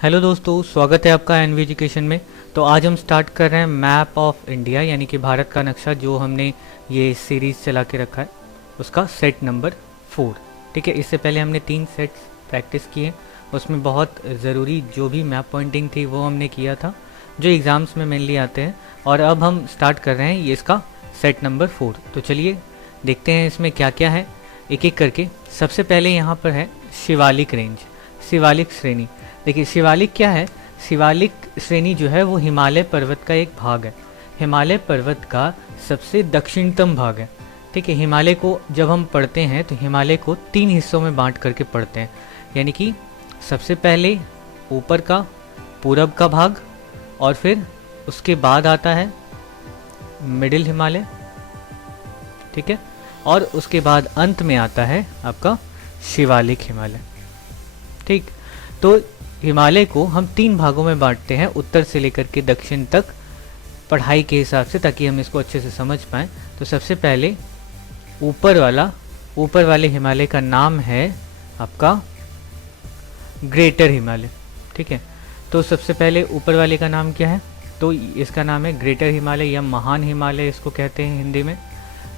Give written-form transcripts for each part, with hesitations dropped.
Hello दोस्तों, स्वागत है आपका एनवी एजुकेशन में। तो आज हम स्टार्ट कर रहे हैं मैप ऑफ इंडिया यानी कि भारत का नक्शा, जो हमने ये सीरीज़ चला के रखा है उसका सेट नंबर 4। ठीक है, इससे पहले हमने 3 सेट्स प्रैक्टिस किए, उसमें बहुत ज़रूरी जो भी मैप पॉइंटिंग थी वो हमने किया था, जो एग्ज़ाम्स में मेनली आते हैं। और अब हम स्टार्ट कर रहे हैं ये इसका सेट नंबर 4। तो चलिए देखते हैं इसमें क्या क्या है एक एक करके। सबसे पहले यहाँ पर है शिवालिक रेंज, शिवालिक श्रेणी। देखिए शिवालिक क्या है, शिवालिक श्रेणी जो है वो हिमालय पर्वत का एक भाग है, हिमालय पर्वत का सबसे दक्षिणतम भाग है। ठीक है, हिमालय को जब हम पढ़ते हैं तो हिमालय को 3 हिस्सों में बांट करके पढ़ते हैं, यानी कि सबसे पहले ऊपर का पूरब का भाग, और फिर उसके बाद आता है मिडिल हिमालय। ठीक है, और उसके बाद अंत में आता है आपका शिवालिक हिमालय। ठीक, तो हिमालय को हम 3 भागों में बांटते हैं, उत्तर से लेकर के दक्षिण तक, पढ़ाई के हिसाब से, ताकि हम इसको अच्छे से समझ पाएँ। तो सबसे पहले ऊपर वाले हिमालय का नाम है आपका ग्रेटर हिमालय। ठीक है, तो सबसे पहले ऊपर वाले का नाम क्या है, तो इसका नाम है ग्रेटर हिमालय या महान हिमालय इसको कहते हैं हिंदी में।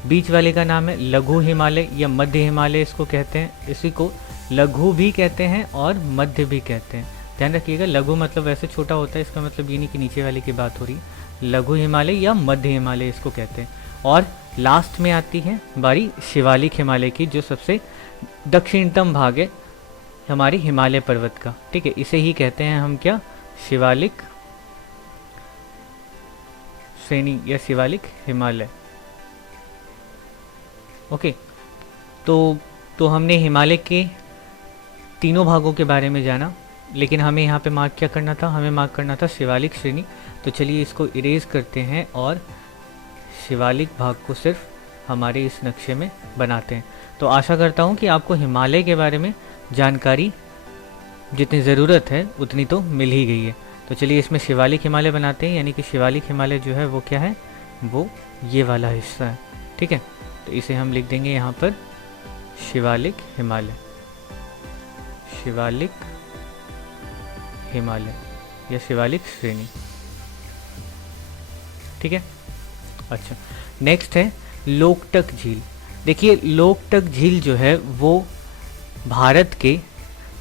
बीच वाले का नाम है लघु हिमालय या मध्य हिमालय इसको कहते हैं, इसी को लघु भी कहते हैं और मध्य भी कहते हैं। ध्यान रखिएगा, लघु मतलब वैसे छोटा होता है, इसका मतलब ये नहीं कि नीचे वाले की बात हो रही है। लघु हिमालय या मध्य हिमालय इसको कहते हैं। और लास्ट में आती है बारी शिवालिक हिमालय की, जो सबसे दक्षिणतम भाग है हमारी हिमालय पर्वत का। ठीक है, इसे ही कहते हैं हम क्या, शिवालिक श्रेणी या शिवालिक हिमालय। ओके, तो हमने हिमालय के तीनों भागों के बारे में जाना, लेकिन हमें यहाँ पे मार्क क्या करना था, हमें मार्क करना था शिवालिक श्रेणी। तो चलिए इसको इरेज करते हैं और शिवालिक भाग को सिर्फ हमारे इस नक्शे में बनाते हैं। तो आशा करता हूँ कि आपको हिमालय के बारे में जानकारी जितनी ज़रूरत है उतनी तो मिल ही गई है। तो चलिए इसमें शिवालिक हिमालय बनाते हैं, यानी कि शिवालिक हिमालय जो है वो क्या है, वो ये वाला हिस्सा है। ठीक है, तो इसे हम लिख देंगे यहाँ पर शिवालिक हिमालय, शिवालिक हिमालय या शिवालिक श्रेणी। ठीक है, अच्छा नेक्स्ट है लोकटक झील। देखिए लोकटक झील जो है वो भारत के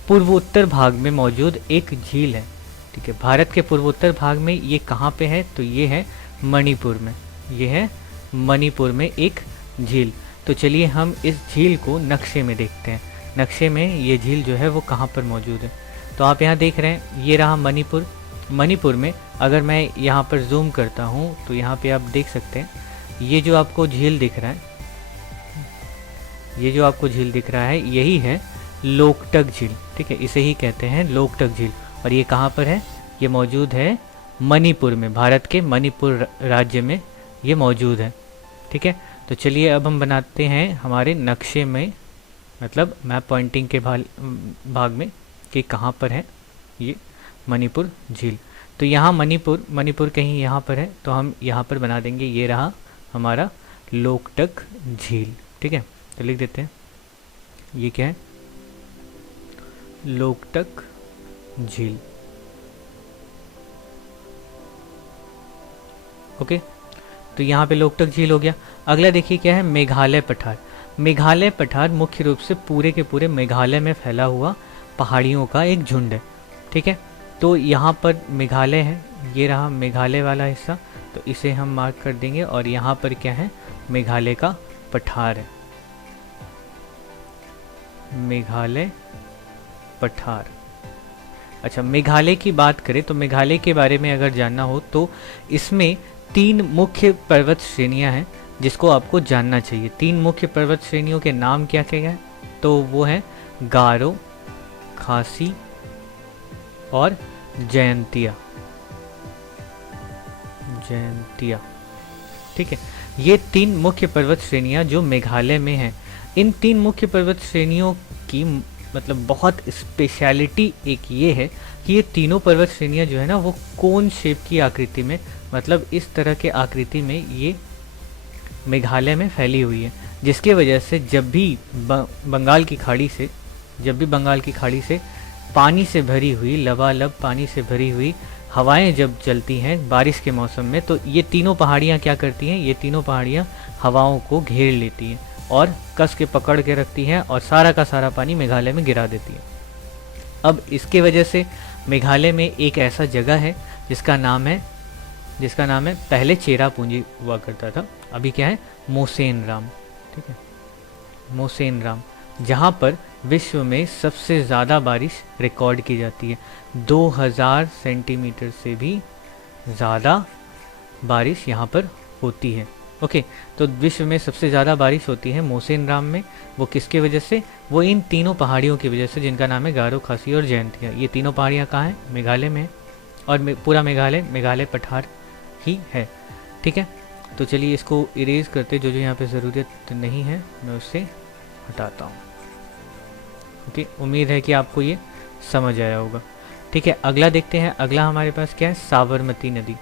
पूर्वोत्तर भाग में मौजूद एक झील है। ठीक है, भारत के पूर्वोत्तर भाग में ये कहाँ पे है, तो ये है मणिपुर में, ये है मणिपुर में एक झील। तो चलिए हम इस झील को नक्शे में देखते हैं, नक्शे में ये झील जो है वो कहाँ पर मौजूद है। तो आप यहाँ देख रहे हैं, ये रहा मणिपुर। मणिपुर में अगर मैं यहाँ पर जूम करता हूँ तो यहाँ पे आप देख सकते हैं, ये जो आपको झील दिख रहा है, ये जो आपको झील दिख रहा है यही है लोकटक झील। ठीक है, इसे ही कहते हैं लोकटक झील। और ये कहाँ पर है, ये मौजूद है मणिपुर में, भारत के मणिपुर राज्य में ये मौजूद है। ठीक है, तो चलिए अब हम बनाते हैं हमारे नक्शे में, मतलब मैप पॉइंटिंग के भाग में, कि कहाँ पर है ये मणिपुर झील। तो यहाँ मणिपुर कहीं यहाँ पर है, तो हम यहाँ पर बना देंगे, ये रहा हमारा लोकटक झील। ठीक है, तो लिख देते हैं ये क्या है, लोकटक झील। ओके, तो यहाँ पे लोकटक झील हो गया। अगला देखिए क्या है, मेघालय पठार। मेघालय पठार मुख्य रूप से पूरे के पूरे मेघालय में फैला हुआ पहाड़ियों का एक झुंड है। ठीक है, तो यहाँ पर मेघालय है, ये रहा मेघालय वाला हिस्सा, तो इसे हम मार्क कर देंगे। और यहाँ पर क्या है, मेघालय का पठार है, मेघालय पठार। अच्छा, मेघालय की बात करें तो मेघालय के बारे में अगर जानना हो तो इसमें 3 मुख्य पर्वत श्रेणियां हैं जिसको आपको जानना चाहिए। 3 मुख्य पर्वत श्रेणियों के नाम क्या क्या है, तो वो है गारो, खासी और जयंतिया। ठीक है, ये 3 मुख्य पर्वत श्रेणियां जो मेघालय में हैं। इन 3 मुख्य पर्वत श्रेणियों की मतलब बहुत स्पेशलिटी एक ये है कि ये तीनों पर्वत श्रेणियां जो है ना वो कोन शेप की आकृति में, मतलब इस तरह के आकृति में ये मेघालय में फैली हुई है, जिसके वजह से जब भी बंगाल की खाड़ी से पानी से भरी हुई, लबालब पानी से भरी हुई हवाएं जब चलती हैं बारिश के मौसम में, तो ये तीनों पहाड़ियाँ क्या करती हैं, ये तीनों पहाड़ियाँ हवाओं को घेर लेती हैं और कस के पकड़ के रखती हैं और सारा का सारा पानी मेघालय में गिरा देती है। अब इसके वजह से मेघालय में एक ऐसा जगह है जिसका नाम है पहले चेरापूंजी हुआ करता था, अभी क्या है, मोसेनराम। ठीक है, मोसेनराम, जहाँ पर विश्व में सबसे ज़्यादा बारिश रिकॉर्ड की जाती है। 2000 सेंटीमीटर से भी ज़्यादा बारिश यहाँ पर होती है। ओके, तो विश्व में सबसे ज़्यादा बारिश होती है मोसेनराम में। वो किसके वजह से, वो इन तीनों पहाड़ियों की वजह से, जिनका नाम है गारो, खासी और जयंतिया। ये तीनों पहाड़ियाँ कहाँ हैं, मेघालय में है, और पूरा मेघालय पठार ही है। ठीक है, तो चलिए इसको इरेज करते, जो जो यहाँ पे ज़रूरत नहीं है मैं उससे हटाता हूँ। ओके, उम्मीद है कि आपको ये समझ आया होगा। ठीक है, अगला देखते हैं। अगला हमारे पास क्या है, साबरमती नदी।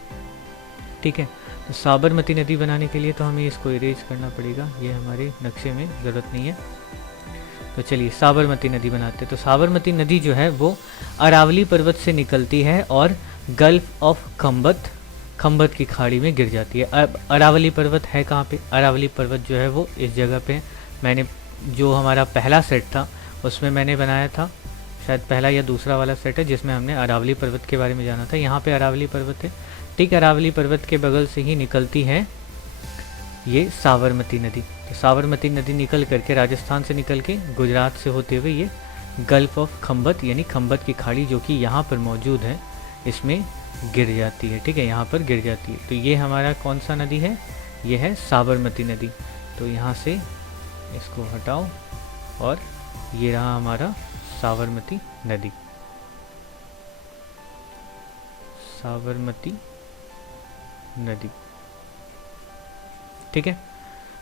ठीक है, तो साबरमती नदी बनाने के लिए तो हमें इसको इरेज करना पड़ेगा, ये हमारे नक्शे में ज़रूरत नहीं है। तो चलिए साबरमती नदी बनाते हैं। तो साबरमती नदी जो है वो अरावली पर्वत से निकलती है और गल्फ ऑफ खंबत की खाड़ी में गिर जाती है। अब अरावली पर्वत है कहाँ पे, अरावली पर्वत जो है वो इस जगह पे है। मैंने जो हमारा पहला सेट था उसमें मैंने बनाया था, शायद पहला या दूसरा वाला सेट है जिसमें हमने अरावली पर्वत के बारे में जाना था। यहाँ पे अरावली पर्वत है। ठीक, अरावली पर्वत के बगल से ही निकलती है ये साबरमती नदी। तो साबरमती नदी निकल करके राजस्थान से निकल के गुजरात से होते हुए ये गल्फ ऑफ खंबत यानी खंबत की खाड़ी जो कि यहाँ पर मौजूद है इसमें गिर जाती है। ठीक है, यहाँ पर गिर जाती है। तो ये हमारा कौन सा नदी है, ये है साबरमती नदी। तो यहाँ से इसको हटाओ और ये रहा हमारा साबरमती नदी, साबरमती नदी। ठीक है,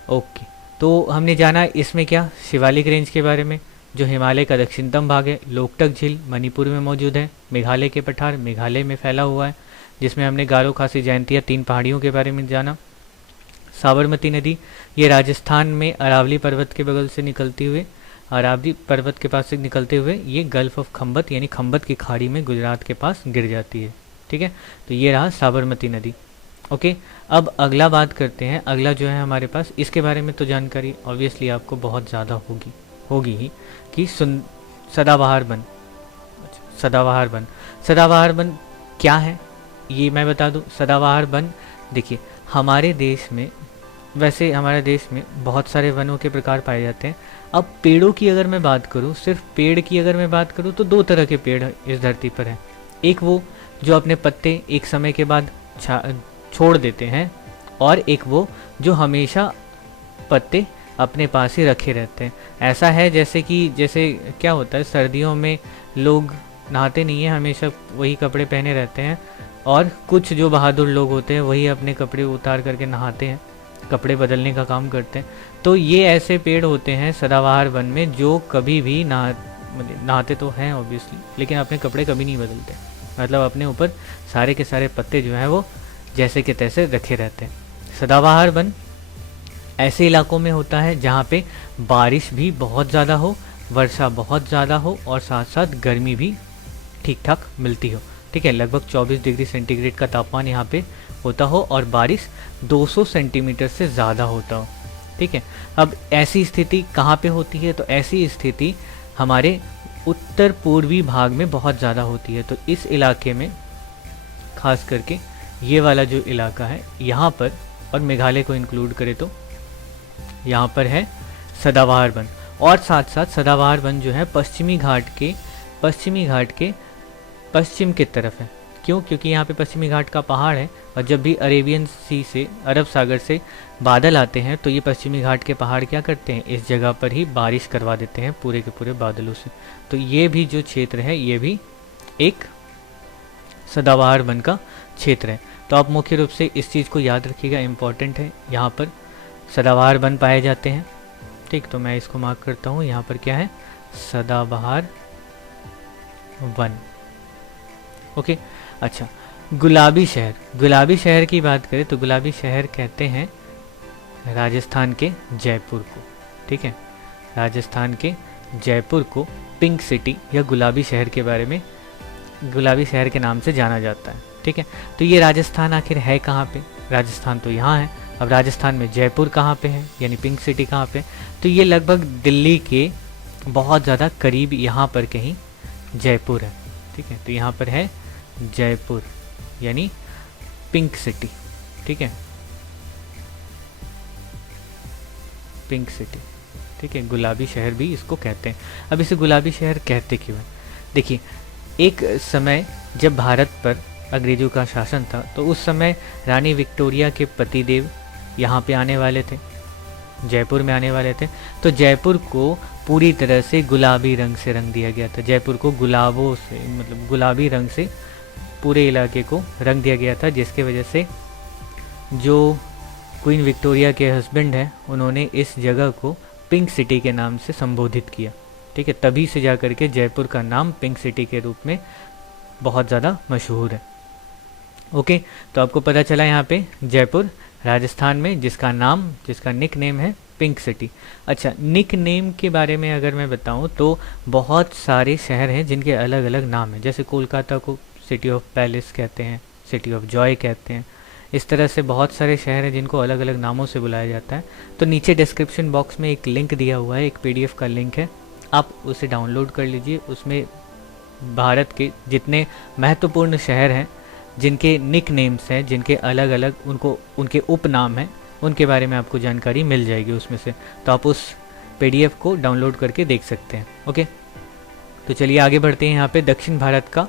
ओके। तो हमने जाना इसमें क्या, शिवालिक रेंज के बारे में, जो हिमालय का दक्षिणतम भाग है। लोकटक झील मणिपुर में मौजूद है। मेघालय के पठार मेघालय में फैला हुआ है, जिसमें हमने गारो, खासी, जयंतिया 3 पहाड़ियों के बारे में जाना। साबरमती नदी ये राजस्थान में अरावली पर्वत के बगल से निकलते हुए, अरावली पर्वत के पास से निकलते हुए ये गल्फ ऑफ खंबत यानी खंबत की खाड़ी में गुजरात के पास गिर जाती है। ठीक है, तो ये रहा साबरमती नदी। ओके, अब अगला बात करते हैं। अगला जो है हमारे पास, इसके बारे में तो जानकारी ऑब्वियसली आपको बहुत ज़्यादा होगी ही कि सदाबहार वन। सदाबहार वन क्या है ये मैं बता दूं। सदाबहार वन, देखिए हमारे देश में, वैसे हमारे देश में बहुत सारे वनों के प्रकार पाए जाते हैं। अब पेड़ों की अगर मैं बात करूं, सिर्फ पेड़ की अगर मैं बात करूं, तो 2 तरह के पेड़ इस धरती पर हैं। एक वो जो अपने पत्ते एक समय के बाद छोड़ देते हैं, और एक वो जो हमेशा पत्ते अपने पास ही रखे रहते हैं। ऐसा है जैसे क्या होता है, सर्दियों में लोग नहाते नहीं हैं, हमेशा वही कपड़े पहने रहते हैं, और कुछ जो बहादुर लोग होते हैं वही अपने कपड़े उतार करके नहाते हैं, कपड़े बदलने का काम करते हैं। तो ये ऐसे पेड़ होते हैं सदाबहार वन में जो कभी भी नहाते तो हैं ऑब्वियसली, लेकिन अपने कपड़े कभी नहीं बदलते, मतलब अपने ऊपर सारे के सारे पत्ते जो हैं वो जैसे के तैसे रखे रहते हैं। सदाबहार वन ऐसे इलाकों में होता है जहाँ पे बारिश भी बहुत ज़्यादा हो, वर्षा बहुत ज़्यादा हो, और साथ साथ गर्मी भी ठीक ठाक मिलती हो। ठीक है, लगभग 24 डिग्री सेंटीग्रेड का तापमान यहाँ पे होता हो और बारिश 200 सेंटीमीटर से ज़्यादा होता हो। ठीक है, अब ऐसी स्थिति कहाँ पे होती है, तो ऐसी स्थिति हमारे उत्तर पूर्वी भाग में बहुत ज़्यादा होती है। तो इस इलाके में खास करके ये वाला जो इलाका है यहाँ पर, और मेघालय को इंक्लूड करें तो यहाँ पर है सदाबहार वन। और साथ साथ सदाबहार वन जो है पश्चिमी घाट के पश्चिम की तरफ है। क्यों? क्योंकि यहाँ पे पश्चिमी घाट का पहाड़ है, और जब भी अरेबियन सी से, अरब सागर से बादल आते हैं तो ये पश्चिमी घाट के पहाड़ क्या करते हैं, इस जगह पर ही बारिश करवा देते हैं पूरे के पूरे बादलों से। तो ये भी जो क्षेत्र है ये भी एक सदाबहार वन का क्षेत्र है। तो आप मुख्य रूप से इस चीज़ को याद रखिएगा, इम्पॉर्टेंट है, यहाँ पर सदाबहार वन पाए जाते हैं। ठीक, तो मैं इसको मार्क करता हूँ, यहाँ पर क्या है, सदाबहार वन। ओके, अच्छा, गुलाबी शहर की बात करें तो गुलाबी शहर कहते हैं राजस्थान के जयपुर को। ठीक है, राजस्थान के जयपुर को पिंक सिटी या गुलाबी शहर के बारे में, गुलाबी शहर के नाम से जाना जाता है। ठीक है, तो ये राजस्थान आखिर है कहाँ पे? राजस्थान तो यहाँ है। अब राजस्थान में जयपुर कहाँ पे है, यानी पिंक सिटी कहाँ पे? तो ये लगभग दिल्ली के बहुत ज़्यादा करीब यहाँ पर कहीं जयपुर है। ठीक है, तो यहाँ पर है जयपुर यानी पिंक सिटी। ठीक है, पिंक सिटी। ठीक है, गुलाबी शहर भी इसको कहते हैं। अब इसे गुलाबी शहर कहते क्यों हैं? देखिए, एक समय जब भारत पर अंग्रेजों का शासन था, तो उस समय रानी विक्टोरिया के पतिदेव यहाँ पे आने वाले थे, जयपुर में आने वाले थे। तो जयपुर को पूरी तरह से गुलाबी रंग से रंग दिया गया था। जयपुर को गुलाबों से, मतलब गुलाबी रंग से पूरे इलाके को रंग दिया गया था, जिसके वजह से जो क्वीन विक्टोरिया के हस्बैंड हैं, उन्होंने इस जगह को पिंक सिटी के नाम से संबोधित किया। ठीक है, तभी से जा कर के जयपुर का नाम पिंक सिटी के रूप में बहुत ज़्यादा मशहूर है। ओके, तो आपको पता चला यहाँ पे जयपुर राजस्थान में, जिसका निक नेम है पिंक सिटी। अच्छा, निक नेम के बारे में अगर मैं बताऊँ तो बहुत सारे शहर हैं जिनके अलग अलग नाम हैं। जैसे कोलकाता को सिटी ऑफ पैलेस कहते हैं, सिटी ऑफ जॉय कहते हैं। इस तरह से बहुत सारे शहर हैं जिनको अलग अलग नामों से बुलाया जाता है। तो नीचे डिस्क्रिप्शन बॉक्स में एक लिंक दिया हुआ है, एक PDF का लिंक है, आप उसे डाउनलोड कर लीजिए। उसमें भारत के जितने महत्वपूर्ण शहर हैं जिनके निक नेम्स हैं, जिनके अलग अलग उनके उपनाम हैं, उनके बारे में आपको जानकारी मिल जाएगी उसमें से। तो आप उस PDF को डाउनलोड करके देख सकते हैं। ओके, तो चलिए आगे बढ़ते हैं। यहाँ पे दक्षिण भारत का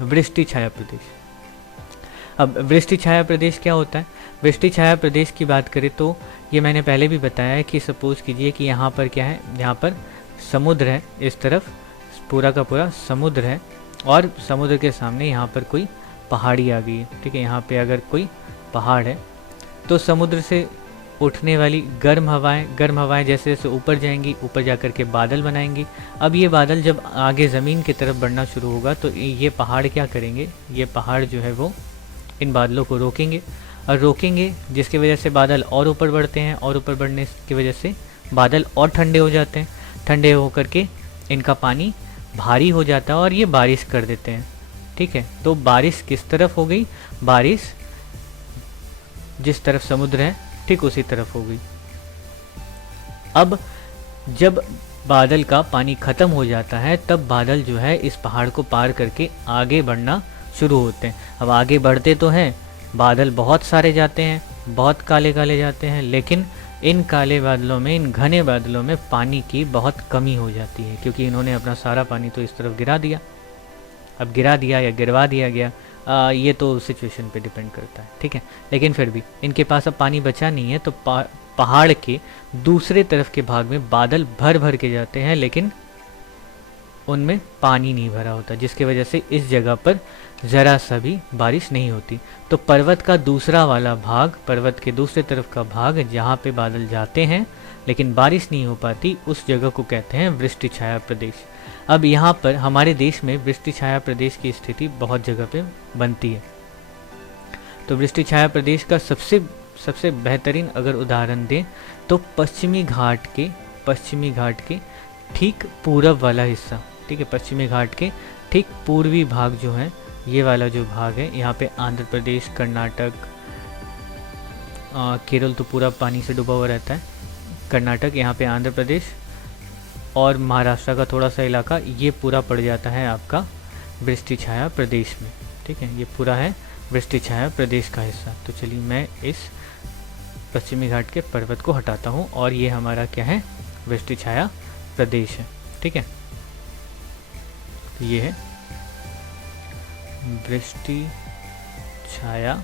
वृष्टि छाया प्रदेश। अब वृष्टि छाया प्रदेश क्या होता है? वृष्टि छाया प्रदेश की बात करें तो ये मैंने पहले भी बताया है कि सपोज कीजिए कि यहाँ पर क्या है, यहाँ पर समुद्र है, इस तरफ पूरा का पूरा समुद्र है, और समुद्र के सामने यहाँ पर कोई पहाड़ी आ गई है। ठीक है, यहाँ पे अगर कोई पहाड़ है तो समुद्र से उठने वाली गर्म हवाएं जैसे जैसे ऊपर जाएंगी, ऊपर जाकर के बादल बनाएंगी। अब ये बादल जब आगे ज़मीन की तरफ बढ़ना शुरू होगा तो ये पहाड़ क्या करेंगे, ये पहाड़ जो है वो इन बादलों को रोकेंगे, जिसकी वजह से बादल और ऊपर बढ़ते हैं, और ऊपर बढ़ने की वजह से बादल और ठंडे हो जाते हैं। ठंडे होकर के इनका पानी भारी हो जाता है और ये बारिश कर देते हैं। ठीक है, तो बारिश किस तरफ हो गई? बारिश जिस तरफ समुद्र है ठीक उसी तरफ हो गई। अब जब बादल का पानी ख़त्म हो जाता है तब बादल जो है इस पहाड़ को पार करके आगे बढ़ना शुरू होते हैं। अब आगे बढ़ते तो हैं, बादल बहुत सारे जाते हैं, बहुत काले काले जाते हैं, लेकिन इन काले बादलों में, इन घने बादलों में पानी की बहुत कमी हो जाती है, क्योंकि इन्होंने अपना सारा पानी तो इस तरफ गिरा दिया। अब गिरा दिया या गिरवा दिया गया, ये तो सिचुएशन पे डिपेंड करता है। ठीक है, लेकिन फिर भी इनके पास अब पानी बचा नहीं है, तो पहाड़ के दूसरे तरफ के भाग में बादल भर भर के जाते हैं, लेकिन उनमें पानी नहीं भरा होता, जिसकी वजह से इस जगह पर ज़रा सा भी बारिश नहीं होती। तो पर्वत का दूसरा वाला भाग, पर्वत के दूसरे तरफ का भाग जहाँ पे बादल जाते हैं लेकिन बारिश नहीं हो पाती, उस जगह को कहते हैं वृष्टि छाया प्रदेश। अब यहाँ पर हमारे देश में वृष्टि छाया प्रदेश की स्थिति बहुत जगह पे बनती है। तो वृष्टि छाया प्रदेश का सबसे बेहतरीन अगर उदाहरण दें तो पश्चिमी घाट के ठीक पूरब वाला हिस्सा। ठीक है, पश्चिमी घाट के ठीक पूर्वी भाग जो है, ये वाला जो भाग है, यहाँ पे आंध्र प्रदेश, कर्नाटक, केरल तो पूरा पानी से डूबा हुआ रहता है, कर्नाटक, यहाँ पे आंध्र प्रदेश और महाराष्ट्र का थोड़ा सा इलाका, ये पूरा पड़ जाता है आपका वृष्टि छाया प्रदेश में। ठीक है, ये पूरा है वृष्टि छाया प्रदेश का हिस्सा। तो चलिए मैं इस पश्चिमी घाट के पर्वत को हटाता हूँ और ये हमारा क्या है, वृष्टि छाया प्रदेश है। ठीक है, तो ये है वृष्टि छाया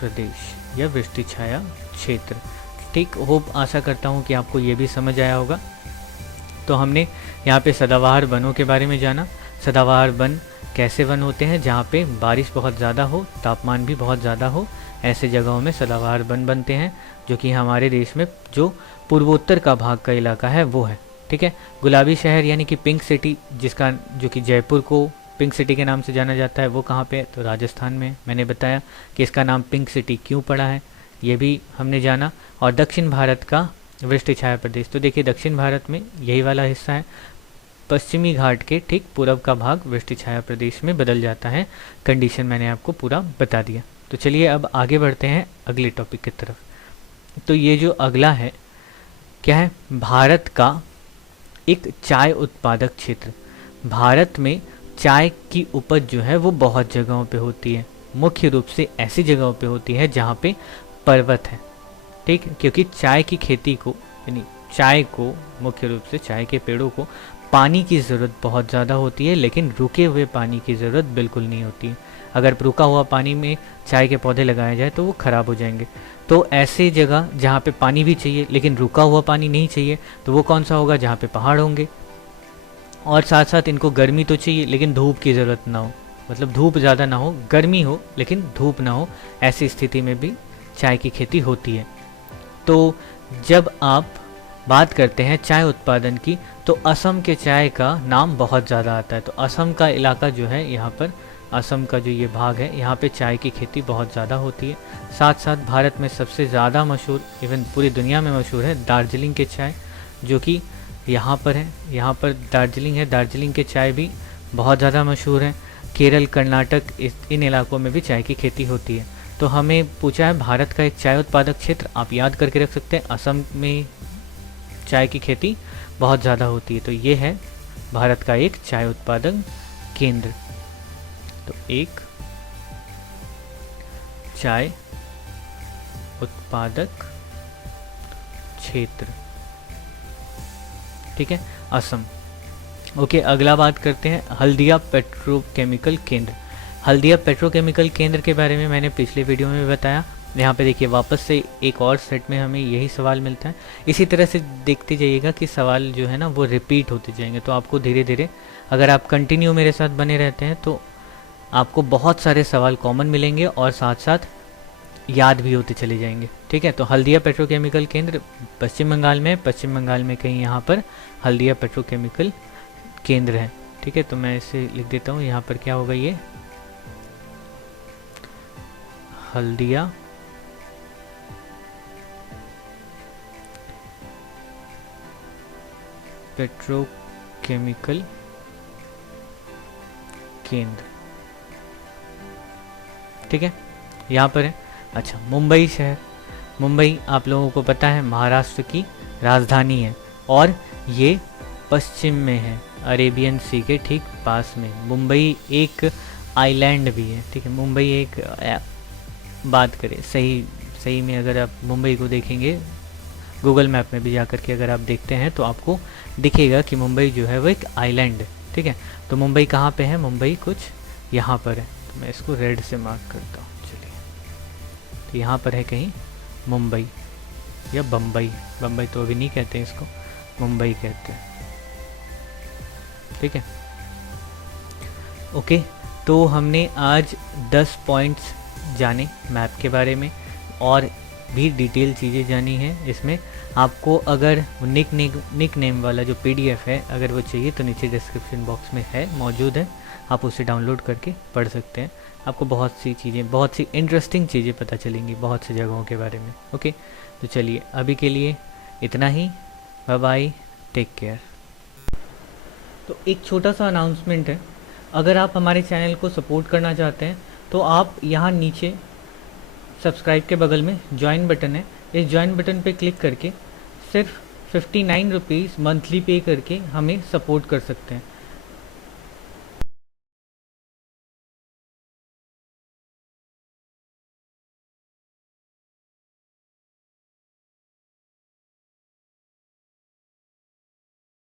प्रदेश या वृष्टि छाया क्षेत्र। ठीक, होप आशा करता हूँ कि आपको ये भी समझ आया होगा। तो हमने यहाँ पे सदाबहार वनों के बारे में जाना। सदाबहार वन कैसे वन होते हैं? जहाँ पे बारिश बहुत ज़्यादा हो, तापमान भी बहुत ज़्यादा हो, ऐसे जगहों में सदाबहार वन बनते हैं, जो कि हमारे देश में जो पूर्वोत्तर का भाग का इलाका है वो है। ठीक है, गुलाबी शहर यानी कि पिंक सिटी, जो कि जयपुर को पिंक सिटी के नाम से जाना जाता है, वो कहाँ पे है? तो राजस्थान में। मैंने बताया कि इसका नाम पिंक सिटी क्यों पड़ा है, ये भी हमने जाना। और दक्षिण भारत का वृष्टि छाया प्रदेश। तो देखिए दक्षिण भारत में यही वाला हिस्सा है, पश्चिमी घाट के ठीक पूर्व का भाग वृष्टि छाया प्रदेश में बदल जाता है। कंडीशन मैंने आपको पूरा बता दिया। तो चलिए अब आगे बढ़ते हैं अगले टॉपिक की तरफ। तो ये जो अगला है क्या है, भारत का एक चाय उत्पादक क्षेत्र। भारत में चाय की उपज जो है वो बहुत जगहों पे होती है, मुख्य रूप से ऐसी जगहों पे होती है जहाँ पे पर्वत है, ठीक है, क्योंकि चाय की खेती को यानी चाय को मुख्य रूप से चाय के पेड़ों को पानी की ज़रूरत बहुत ज़्यादा होती है, लेकिन रुके हुए पानी की ज़रूरत बिल्कुल नहीं होती है। अगर रुका हुआ पानी में चाय के पौधे लगाए जाए तो वो ख़राब हो जाएंगे। तो ऐसे जगह जहाँ पे पानी भी चाहिए लेकिन रुका हुआ पानी नहीं चाहिए, तो वो कौन सा होगा, जहाँ पे पहाड़ होंगे। और साथ साथ इनको गर्मी तो चाहिए लेकिन धूप की ज़रूरत ना हो, मतलब धूप ज़्यादा ना हो, गर्मी हो लेकिन धूप ना हो, ऐसी स्थिति में भी चाय की खेती होती है। तो जब आप बात करते हैं चाय उत्पादन की, तो असम के चाय का नाम बहुत ज़्यादा आता है। तो असम का इलाका जो है, यहाँ पर असम का जो ये भाग है, यहाँ पे चाय की खेती बहुत ज़्यादा होती है। साथ साथ भारत में सबसे ज़्यादा मशहूर, इवन पूरी दुनिया में मशहूर है दार्जिलिंग के चाय, जो कि यहाँ पर है। यहाँ पर दार्जिलिंग है, दार्जिलिंग के चाय भी बहुत ज़्यादा मशहूर है। केरल, कर्नाटक, इन इलाकों में भी चाय की खेती होती है। तो हमें पूछा है भारत का एक चाय उत्पादक क्षेत्र, आप याद करके रख सकते हैं, असम में चाय की खेती बहुत ज़्यादा होती है। तो ये है भारत का एक चाय उत्पादन केंद्र। तो एक चाय उत्पादक क्षेत्र, ठीक है, असम। ओके, अगला बात करते हैं हल्दिया पेट्रोकेमिकल केंद्र। हल्दिया पेट्रोकेमिकल केंद्र के बारे में मैंने पिछले वीडियो में बताया। यहाँ पे देखिए वापस से एक और सेट में हमें यही सवाल मिलता है। इसी तरह से देखते जाइएगा कि सवाल जो है ना वो रिपीट होते जाएंगे, तो आपको धीरे धीरे अगर आप कंटिन्यू मेरे साथ बने रहते हैं तो आपको बहुत सारे सवाल कॉमन मिलेंगे और साथ साथ याद भी होते चले जाएंगे, ठीक है। तो हल्दिया पेट्रोकेमिकल केंद्र पश्चिम बंगाल में, पश्चिम बंगाल में कहीं यहाँ पर हल्दिया पेट्रोकेमिकल केंद्र है, ठीक है। तो मैं इसे लिख देता हूँ, यहाँ पर क्या होगा, ये हल्दिया पेट्रोकेमिकल केंद्र, ठीक है, यहाँ पर है। अच्छा, मुंबई शहर, मुंबई आप लोगों को पता है महाराष्ट्र की राजधानी है और ये पश्चिम में है, अरेबियन सी के ठीक पास में। मुंबई एक आइलैंड भी है, ठीक है। मुंबई एक बात करें सही में अगर आप मुंबई को देखेंगे गूगल मैप में भी जाकर के अगर आप देखते हैं तो आपको दिखेगा कि मुंबई जो है वो एक आइलैंड है, ठीक है। तो मुंबई कहाँ पे है, मुंबई कुछ यहाँ पर है। तो मैं इसको रेड से मार्क करता हूँ, चलिए। तो यहाँ पर है कहीं मुंबई या बम्बई, बम्बई तो अभी नहीं कहते हैं इसको, मुंबई कहते हैं, ठीक है। ओके, तो हमने आज 10 पॉइंट्स जाने मैप के बारे में और भी डिटेल चीज़ें जानी हैं इसमें। आपको अगर निक नेम वाला जो PDF है अगर वो चाहिए तो नीचे डिस्क्रिप्शन बॉक्स में है, मौजूद है, आप उसे डाउनलोड करके पढ़ सकते हैं। आपको बहुत सी चीज़ें, बहुत सी इंटरेस्टिंग चीज़ें पता चलेंगी बहुत सी जगहों के बारे में। ओके, तो चलिए अभी के लिए इतना ही, बाय बाय, टेक केयर। तो एक छोटा सा अनाउंसमेंट है, अगर आप हमारे चैनल को सपोर्ट करना चाहते हैं तो आप यहाँ नीचे सब्सक्राइब के बगल में ज्वाइन बटन है, इस ज्वाइन बटन पे क्लिक करके सिर्फ 59 रुपीज़ मंथली पे करके हमें सपोर्ट कर सकते हैं।